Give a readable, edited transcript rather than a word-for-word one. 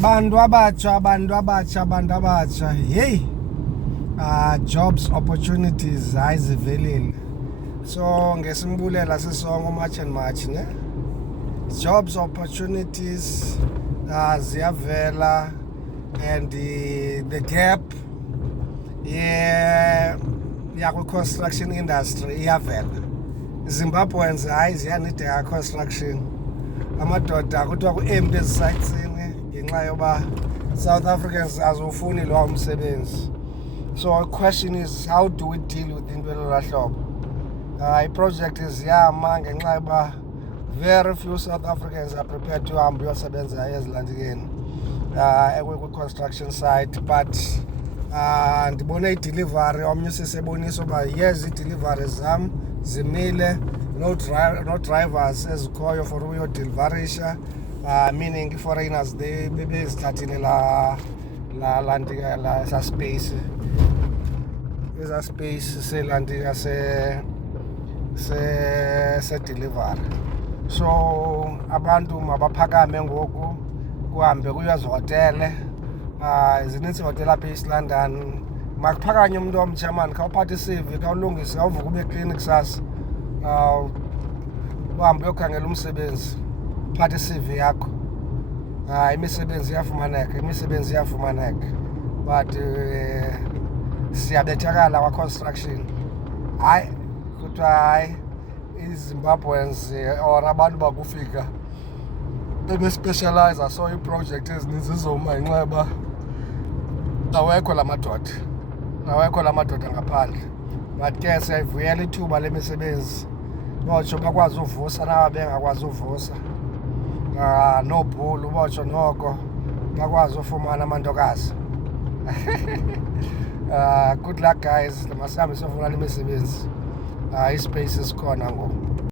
Bantu abatsha. Hey, jobs opportunities ayizivelile. So ngesimbulela sisonke March and March ne. Jobs opportunities ziyavela, and the gap construction industry iyavela. Zimbabweans hayi ziyanideka construction. Amadoda kuthiwa ku-empty ezisayithini ngenxa yoba South Africans azofuni lowo msebenzi. So the question is, how do we deal with into elolu hlobo? I-project ziyama ngenxa yoba very few South Africans are prepared to hamba uyosebenza ezilantikeni kwi-construction site, but ndibone i-delivery omnye usisebonisa uba yes, i-delivery zam zimile, no drivers ezikhoyo for uyodeliverisha, meaning i-foreigners bebezithathile esa space selantika se-delivery. So abantu mabaphakame ngoku, kuhambe kuyozihotele, zininzi ihotele apha e-East London. Makuphakanye umuntu omtshamani, khawuphathe i-CV, khawulungise, khawuvuka ube klini kusasa, uhambe uyokhangela umsebenzi, uphathe i-CV yakho. Imisebenzi iyafumaneka, but siyabethakala kwa-construction. Hayi kuthiwa hayi i-Zimbabweans or abantu bakufika bebe-specialize so ii-project ezininzi zizoma ngenxa yoba awekho la madoda ngaphandle. But ke siyayivuyela ithuba lemisebenzi, botsho bakwazi uvusa naba bengakwazi uvusa, noobhulu botsho noko bakwazi ufumana amantokazi. Good luck guys, masihambe siyofuna imisebenzi. Ispace isikhona ngoku.